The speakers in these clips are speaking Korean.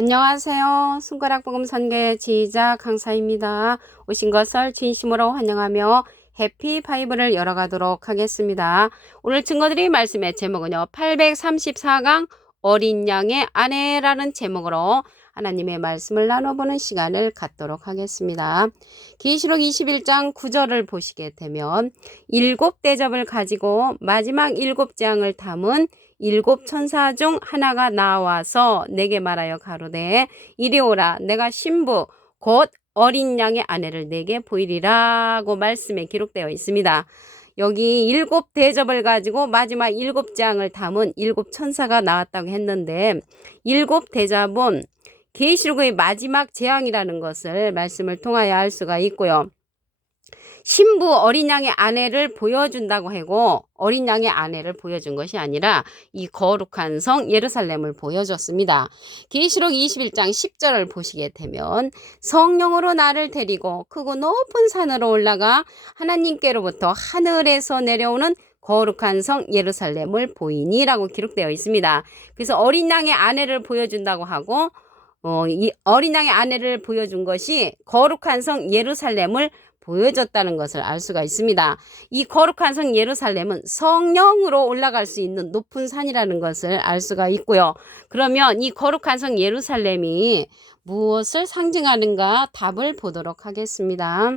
안녕하세요. 손가락 복음 선교의 지휘자 강사입니다. 오신 것을 진심으로 환영하며 해피 바이블을 열어가도록 하겠습니다. 오늘 증거드릴 말씀의 제목은요. 834강 어린 양의 아내라는 제목으로 하나님의 말씀을 나눠보는 시간을 갖도록 하겠습니다. 계시록 21장 9절을 보시게 되면 일곱 대접을 가지고 마지막 일곱 장을 담은 일곱 천사 중 하나가 나와서 내게 말하여 가로되 이리 오라 내가 신부 곧 어린 양의 아내를 내게 보이리라고 말씀에 기록되어 있습니다. 여기 일곱 대접을 가지고 마지막 일곱 장을 담은 일곱 천사가 나왔다고 했는데 일곱 대접은 계시록의 마지막 재앙이라는 것을 말씀을 통하여 알 수가 있고요. 신부 어린 양의 아내를 보여준다고 하고 어린 양의 아내를 보여준 것이 아니라 이 거룩한 성 예루살렘을 보여줬습니다. 계시록 21장 10절을 보시게 되면 성령으로 나를 데리고 크고 높은 산으로 올라가 하나님께로부터 하늘에서 내려오는 거룩한 성 예루살렘을 보이니라고 기록되어 있습니다. 그래서 어린 양의 아내를 보여준다고 하고 이 어린 양의 아내를 보여준 것이 거룩한 성 예루살렘을 보여줬다는 것을 알 수가 있습니다. 이 거룩한 성 예루살렘은 성령으로 올라갈 수 있는 높은 산이라는 것을 알 수가 있고요. 그러면 이 거룩한 성 예루살렘이 무엇을 상징하는가 답을 보도록 하겠습니다.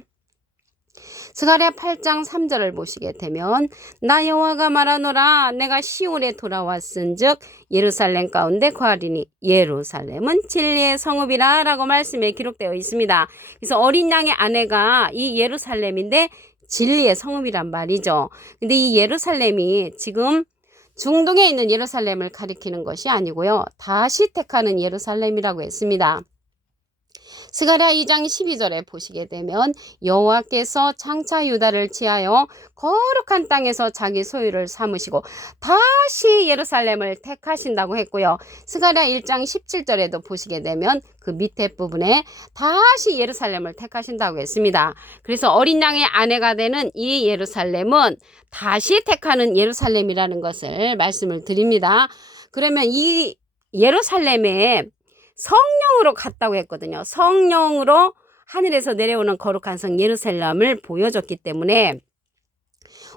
스가랴 8장 3절을 보시게 되면 나 여호와가 말하노라 내가 시온에 돌아왔은즉 예루살렘 가운데 거하리니 예루살렘은 진리의 성읍이라 라고 말씀에 기록되어 있습니다. 그래서 어린 양의 아내가 이 예루살렘인데 진리의 성읍이란 말이죠. 근데 이 예루살렘이 지금 중동에 있는 예루살렘을 가리키는 것이 아니고요. 다시 택하는 예루살렘이라고 했습니다. 스가랴 2장 12절에 보시게 되면 여호와께서 장차 유다를 취하여 거룩한 땅에서 자기 소유를 삼으시고 다시 예루살렘을 택하신다고 했고요. 스가랴 1장 17절에도 보시게 되면 그 밑에 부분에 다시 예루살렘을 택하신다고 했습니다. 그래서 어린 양의 아내가 되는 이 예루살렘은 다시 택하는 예루살렘이라는 것을 말씀을 드립니다. 그러면 이 예루살렘에 성령으로 갔다고 했거든요. 성령으로 하늘에서 내려오는 거룩한 성 예루살렘을 보여줬기 때문에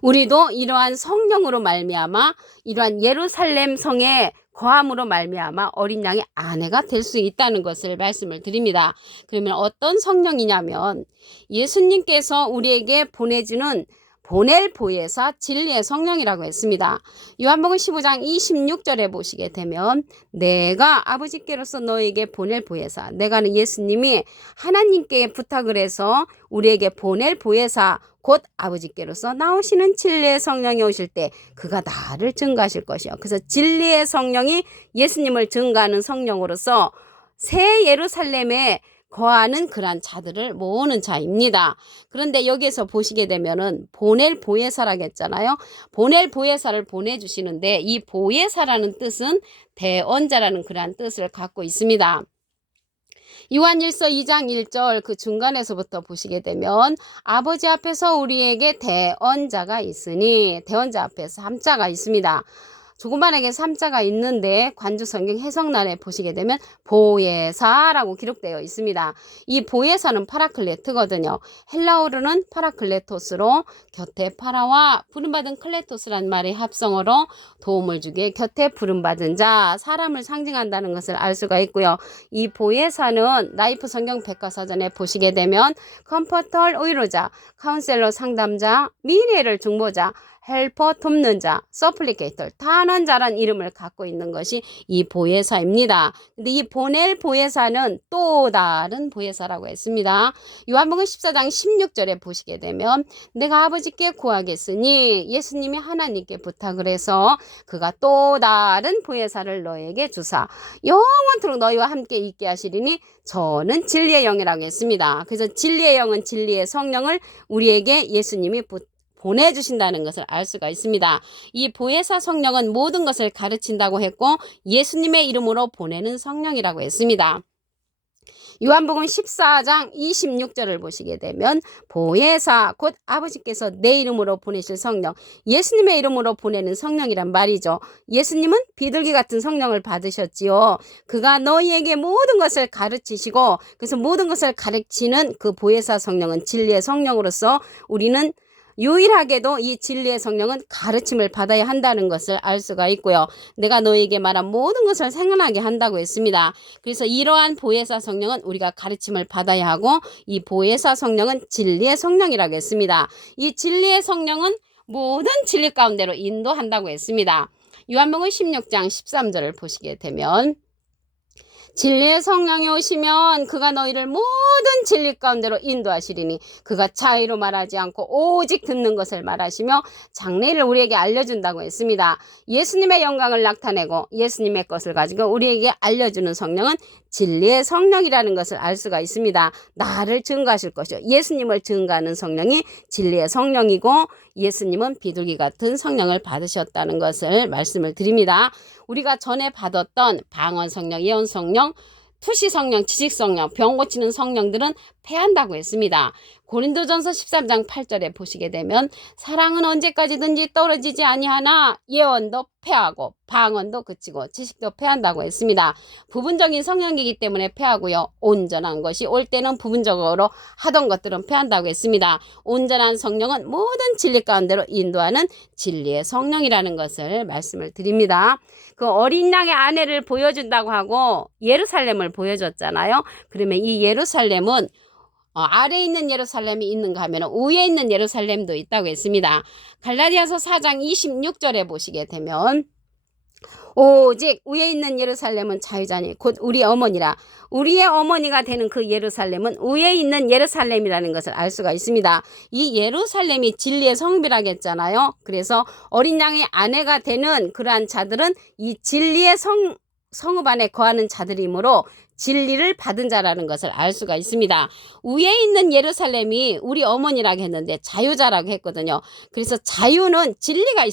우리도 이러한 성령으로 말미암아 이러한 예루살렘 성의 거함으로 말미암아 어린 양의 아내가 될 수 있다는 것을 말씀을 드립니다. 그러면 어떤 성령이냐면 예수님께서 우리에게 보내주는 보낼 보혜사 진리의 성령이라고 했습니다. 요한복음 15장 26절에 보시게 되면 내가 아버지께로서 너에게 보낼 보혜사, 내가는 예수님이 하나님께 부탁을 해서 우리에게 보낼 보혜사 곧 아버지께로서 나오시는 진리의 성령이 오실 때 그가 나를 증거하실 것이요. 그래서 진리의 성령이 예수님을 증거하는 성령으로서 새 예루살렘에 거하는 그러한 자들을 모으는 자입니다. 그런데 여기에서 보시게 되면은 보낼 보혜사라고 했잖아요. 보낼 보혜사를 보내주시는데 이 보혜사라는 뜻은 대언자라는 그러한 뜻을 갖고 있습니다. 요한일서 2장 1절 그 중간에서부터 보시게 되면 아버지 앞에서 우리에게 대언자가 있으니 대언자 앞에서 함자가 있습니다. 조그만하게 3자가 있는데 관주성경 해석란에 보시게 되면 보혜사라고 기록되어 있습니다. 이 보혜사는 파라클레트거든요. 헬라어로는 파라클레토스로 곁에 파라와 부름받은 클레토스란 말의 합성어로 도움을 주기에 곁에 부름받은 자, 사람을 상징한다는 것을 알 수가 있고요. 이 보혜사는 라이프 성경 백과사전에 보시게 되면 컴포터 의료자, 카운셀러 상담자, 미래를 중보자, 헬퍼 돕는 자, 서플리케이터, 탄원자란 이름을 갖고 있는 것이 이 보혜사입니다. 근데 이 보낼 보혜사는 또 다른 보혜사라고 했습니다. 요한복음 14장 16절에 보시게 되면 내가 아버지께 구하겠으니 예수님이 하나님께 부탁을 해서 그가 또 다른 보혜사를 너에게 주사 영원토록 너희와 함께 있게 하시리니 저는 진리의 영이라고 했습니다. 그래서 진리의 영은 진리의 성령을 우리에게 예수님이 보내주신다는 것을 알 수가 있습니다. 이 보혜사 성령은 모든 것을 가르친다고 했고 예수님의 이름으로 보내는 성령이라고 했습니다. 요한복음 14장 26절을 보시게 되면 보혜사 곧 아버지께서 내 이름으로 보내실 성령, 예수님의 이름으로 보내는 성령이란 말이죠. 예수님은 비둘기 같은 성령을 받으셨지요. 그가 너희에게 모든 것을 가르치시고, 그래서 모든 것을 가르치는 그 보혜사 성령은 진리의 성령으로서 우리는 유일하게도 이 진리의 성령은 가르침을 받아야 한다는 것을 알 수가 있고요. 내가 너에게 말한 모든 것을 생각나게 한다고 했습니다. 그래서 이러한 보혜사 성령은 우리가 가르침을 받아야 하고, 이 보혜사 성령은 진리의 성령이라고 했습니다. 이 진리의 성령은 모든 진리 가운데로 인도한다고 했습니다. 요한복음 16장 13절을 보시게 되면 진리의 성령이 오시면 그가 너희를 모든 진리 가운데로 인도하시리니 그가 자의로 말하지 않고 오직 듣는 것을 말하시며 장래를 우리에게 알려준다고 했습니다. 예수님의 영광을 나타내고 예수님의 것을 가지고 우리에게 알려주는 성령은 진리의 성령이라는 것을 알 수가 있습니다. 나를 증거하실 것이요, 예수님을 증거하는 성령이 진리의 성령이고, 예수님은 비둘기 같은 성령을 받으셨다는 것을 말씀을 드립니다. 우리가 전에 받았던 방언 성령, 예언 성령, 투시 성령, 지식 성령, 병 고치는 성령들은 패한다고 했습니다. 고린도전서 13장 8절에 보시게 되면 사랑은 언제까지든지 떨어지지 아니하나 예언도 패하고 방언도 그치고 지식도 패한다고 했습니다. 부분적인 성령이기 때문에 패하고요. 온전한 것이 올 때는 부분적으로 하던 것들은 패한다고 했습니다. 온전한 성령은 모든 진리 가운데로 인도하는 진리의 성령이라는 것을 말씀을 드립니다. 그 어린 양의 아내를 보여준다고 하고 예루살렘을 보여줬잖아요. 그러면 이 예루살렘은 아래에 있는 예루살렘이 있는가 하면 위에 있는 예루살렘도 있다고 했습니다. 갈라디아서 4장 26절에 보시게 되면 오직 위에 있는 예루살렘은 자유자니 곧 우리 어머니라. 우리의 어머니가 되는 그 예루살렘은 위에 있는 예루살렘이라는 것을 알 수가 있습니다. 이 예루살렘이 진리의 성읍이라고 했잖아요. 그래서 어린 양의 아내가 되는 그러한 자들은 이 진리의 성읍 안에 거하는 자들이므로 진리를 받은 자라는 것을 알 수가 있습니다. 위에 있는 예루살렘이 우리 어머니라고 했는데 자유자라고 했거든요. 그래서 자유는 진리가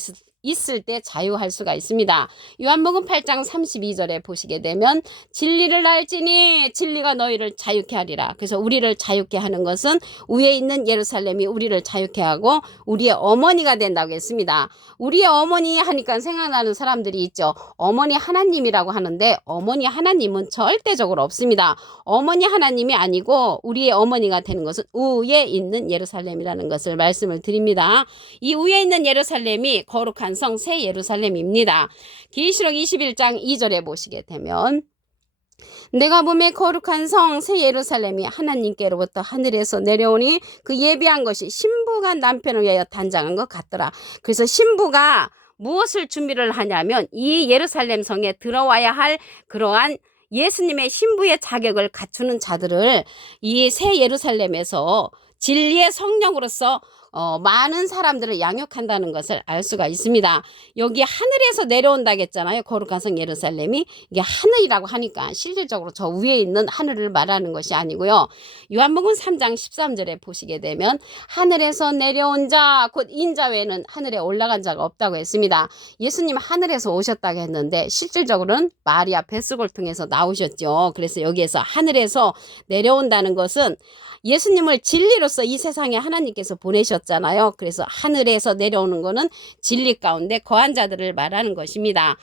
있을 때 자유할 수가 있습니다. 요한복음 8장 32절에 보시게 되면 진리를 알지니 진리가 너희를 자유케 하리라. 그래서 우리를 자유케 하는 것은 위에 있는 예루살렘이 우리를 자유케 하고 우리의 어머니가 된다고 했습니다. 우리의 어머니 하니까 생각나는 사람들이 있죠. 어머니 하나님이라고 하는데 어머니 하나님은 절대적으로 없습니다. 어머니 하나님이 아니고 우리의 어머니가 되는 것은 위에 있는 예루살렘이라는 것을 말씀을 드립니다. 이 위에 있는 예루살렘이 거룩한 성 새 예루살렘입니다. 계시록 21장 2절에 보시게 되면 내가 보매 거룩한 성 새 예루살렘이 하나님께로부터 하늘에서 내려오니 그 예비한 것이 신부가 남편을 위하여 단장한 것 같더라. 그래서 신부가 무엇을 준비를 하냐면 이 예루살렘 성에 들어와야 할 그러한 예수님의 신부의 자격을 갖추는 자들을 이 새 예루살렘에서 진리의 성령으로서 많은 사람들을 양육한다는 것을 알 수가 있습니다. 여기 하늘에서 내려온다고 했잖아요. 거룩한 성 예루살렘이. 이게 하늘이라고 하니까 실질적으로 저 위에 있는 하늘을 말하는 것이 아니고요. 요한복음 3장 13절에 보시게 되면 하늘에서 내려온 자 곧 인자 외에는 하늘에 올라간 자가 없다고 했습니다. 예수님 하늘에서 오셨다고 했는데 실질적으로는 마리아 뱃속을 통해서 나오셨죠. 그래서 여기에서 하늘에서 내려온다는 것은 예수님을 진리로서 이 세상에 하나님께서 보내셨잖아요. 그래서 하늘에서 내려오는 것은 진리 가운데 거한 자들을 말하는 것입니다.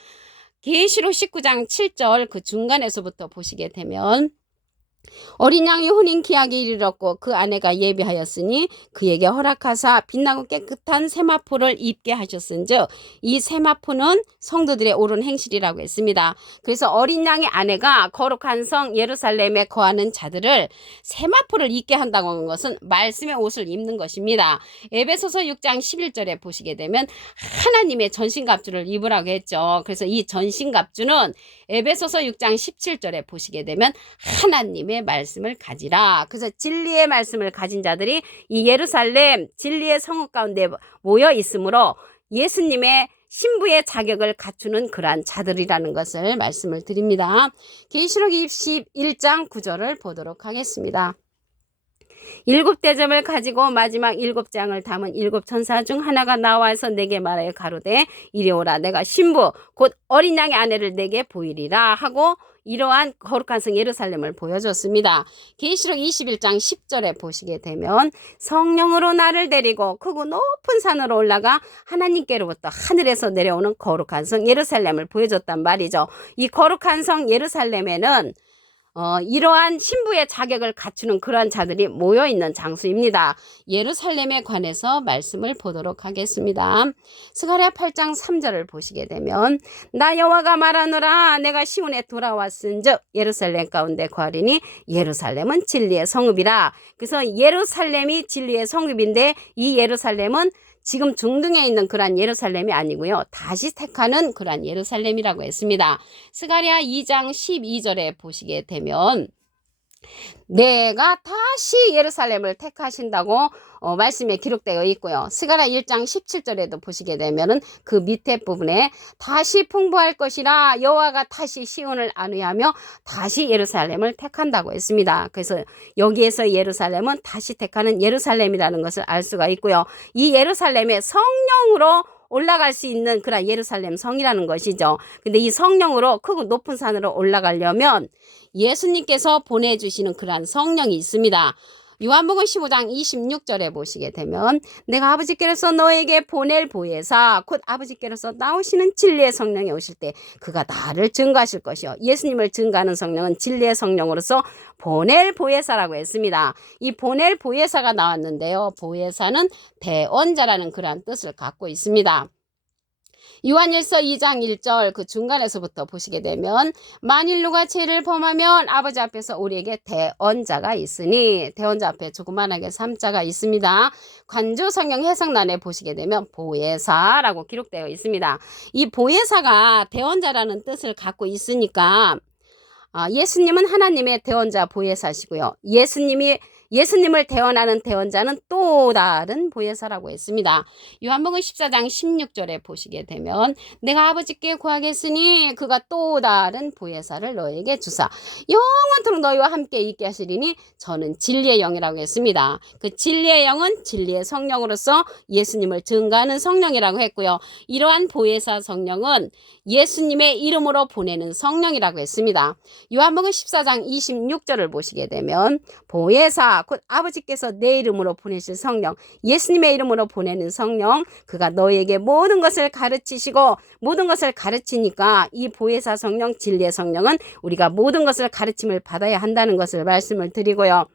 계시록 19장 7절 그 중간에서부터 보시게 되면 어린 양이 혼인 기약에 이르렀고 그 아내가 예비하였으니 그에게 허락하사 빛나고 깨끗한 세마포를 입게 하셨은즉 이 세마포는 성도들의 옳은 행실이라고 했습니다. 그래서 어린 양의 아내가 거룩한 성 예루살렘에 거하는 자들을 세마포를 입게 한다고 하는 것은 말씀의 옷을 입는 것입니다. 에베소서 6장 11절에 보시게 되면 하나님의 전신갑주를 입으라고 했죠. 그래서 이 전신갑주는 에베소서 6장 17절에 보시게 되면 하나님의 말씀을 가지라. 그래서 진리의 말씀을 가진 자들이 이 예루살렘 진리의 성읍 가운데 모여 있으므로 예수님의 신부의 자격을 갖추는 그러한 자들이라는 것을 말씀을 드립니다. 계시록 21장 9절을 보도록 하겠습니다. 일곱 대접을 가지고 마지막 일곱 장을 담은 일곱 천사 중 하나가 나와서 내게 말하여 가로되 이리 오라. 내가 신부 곧 어린 양의 아내를 내게 보이리라 하고 이러한 거룩한 성 예루살렘을 보여줬습니다. 계시록 21장 10절에 보시게 되면 성령으로 나를 데리고 크고 높은 산으로 올라가 하나님께로부터 하늘에서 내려오는 거룩한 성 예루살렘을 보여줬단 말이죠. 이 거룩한 성 예루살렘에는 이러한 신부의 자격을 갖추는 그러한 자들이 모여있는 장소입니다. 예루살렘에 관해서 말씀을 보도록 하겠습니다. 스가랴 8장 3절을 보시게 되면 나 여호와가 말하노라 내가 시온에 돌아왔은즉 예루살렘 가운데 거하리니 예루살렘은 진리의 성읍이라. 그래서 예루살렘이 진리의 성읍인데 이 예루살렘은 지금 중동에 있는 그러한 예루살렘이 아니고요. 다시 택하는 그러한 예루살렘이라고 했습니다. 스가랴 2장 12절에 보시게 되면 내가 다시 예루살렘을 택하신다고 말씀에 기록되어 있고요. 스가랴 1장 17절에도 보시게 되면은 그 밑에 부분에 다시 풍부할 것이라 여호와가 다시 시온을 안위하며 다시 예루살렘을 택한다고 했습니다. 그래서 여기에서 예루살렘은 다시 택하는 예루살렘이라는 것을 알 수가 있고요. 이 예루살렘에 성령으로 올라갈 수 있는 그런 예루살렘 성이라는 것이죠. 근데 이 성령으로 크고 높은 산으로 올라가려면 예수님께서 보내주시는 그러한 성령이 있습니다. 요한복음 15장 26절에 보시게 되면 내가 아버지께로서 너에게 보낼 보혜사 곧 아버지께로서 나오시는 진리의 성령이 오실 때 그가 나를 증거하실 것이요. 예수님을 증거하는 성령은 진리의 성령으로서 보낼 보혜사라고 했습니다. 이 보낼 보혜사가 나왔는데요. 보혜사는 대언자라는 그러한 뜻을 갖고 있습니다. 요한일서 2장 1절 그 중간에서부터 보시게 되면 만일 누가 죄를 범하면 아버지 앞에서 우리에게 대언자가 있으니 대언자 앞에 조그만하게 3자가 있습니다. 관조 성경 해석란에 보시게 되면 보혜사라고 기록되어 있습니다. 이 보혜사가 대언자라는 뜻을 갖고 있으니까 예수님은 하나님의 대언자 보혜사시고요. 예수님을 대언하는 대언자는 또 다른 보혜사라고 했습니다. 요한복음 14장 16절에 보시게 되면 내가 아버지께 구하겠으니 그가 또 다른 보혜사를 너에게 주사 영원토록 너희와 함께 있게 하시리니 저는 진리의 영이라고 했습니다. 그 진리의 영은 진리의 성령으로서 예수님을 증거하는 성령이라고 했고요. 이러한 보혜사 성령은 예수님의 이름으로 보내는 성령이라고 했습니다. 요한복음 14장 26절을 보시게 되면 보혜사 곧 아버지께서 내 이름으로 보내실 성령 예수님의 이름으로 보내는 성령 그가 너희에게 모든 것을 가르치시고 모든 것을 가르치니까 이 보혜사 성령 진리의 성령은 우리가 모든 것을 가르침을 받아야 한다는 것을 말씀을 드리고요.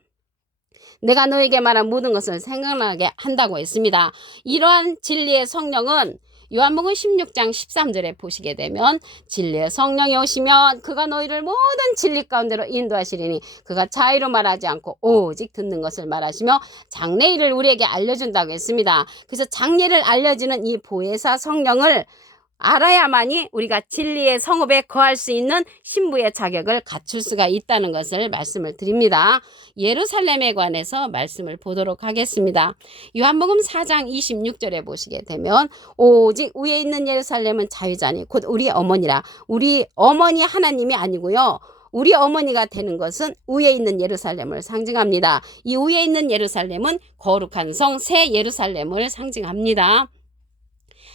내가 너에게 말한 모든 것을 생각나게 한다고 했습니다. 이러한 진리의 성령은 요한복음 16장 13절에 보시게 되면 진리의 성령이 오시면 그가 너희를 모든 진리 가운데로 인도하시리니 그가 자의로 말하지 않고 오직 듣는 것을 말하시며 장래일을 우리에게 알려준다고 했습니다. 그래서 장래를 알려주는 이 보혜사 성령을 알아야만이 우리가 진리의 성읍에 거할 수 있는 신부의 자격을 갖출 수가 있다는 것을 말씀을 드립니다. 예루살렘에 관해서 말씀을 보도록 하겠습니다. 요한복음 4장 26절에 보시게 되면 오직 위에 있는 예루살렘은 자유자니 곧 우리 어머니라. 우리 어머니 하나님이 아니고요. 우리 어머니가 되는 것은 위에 있는 예루살렘을 상징합니다. 이 위에 있는 예루살렘은 거룩한 성 새 예루살렘을 상징합니다.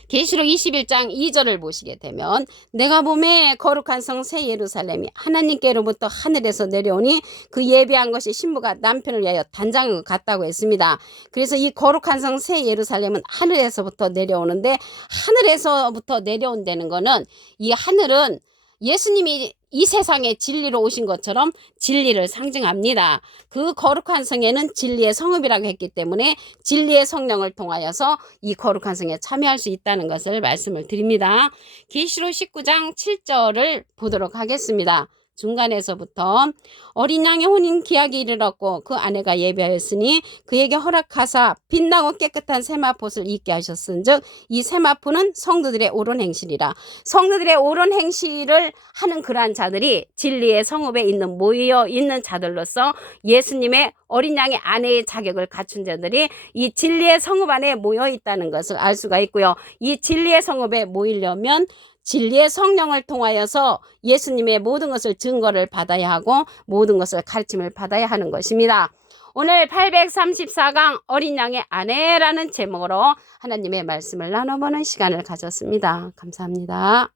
계시록 21장 2절을 보시게 되면 내가 보매 거룩한 성 새 예루살렘이 하나님께로부터 하늘에서 내려오니 그 예비한 것이 신부가 남편을 위하여 단장한 것 같다고 했습니다. 그래서 이 거룩한 성 새 예루살렘은 하늘에서부터 내려오는데 하늘에서부터 내려온다는 거는 이 하늘은 예수님이 이 세상에 진리로 오신 것처럼 진리를 상징합니다. 그 거룩한 성에는 진리의 성읍이라고 했기 때문에 진리의 성령을 통하여서 이 거룩한 성에 참여할 수 있다는 것을 말씀을 드립니다. 계시록 19장 7절을 보도록 하겠습니다. 중간에서부터 어린 양의 혼인 기약이 이르렀고 그 아내가 예배하였으니 그에게 허락하사 빛나고 깨끗한 세마포를 입게 하셨은즉 이 세마포는 성도들의 옳은 행실이라. 성도들의 옳은 행실을 하는 그러한 자들이 진리의 성읍에 있는 모여 있는 자들로서 예수님의 어린 양의 아내의 자격을 갖춘 자들이 이 진리의 성읍 안에 모여 있다는 것을 알 수가 있고요. 이 진리의 성읍에 모이려면 진리의 성령을 통하여서 예수님의 모든 것을 증거를 받아야 하고 모든 것을 가르침을 받아야 하는 것입니다. 오늘 834강 어린 양의 아내라는 제목으로 하나님의 말씀을 나눠보는 시간을 가졌습니다. 감사합니다.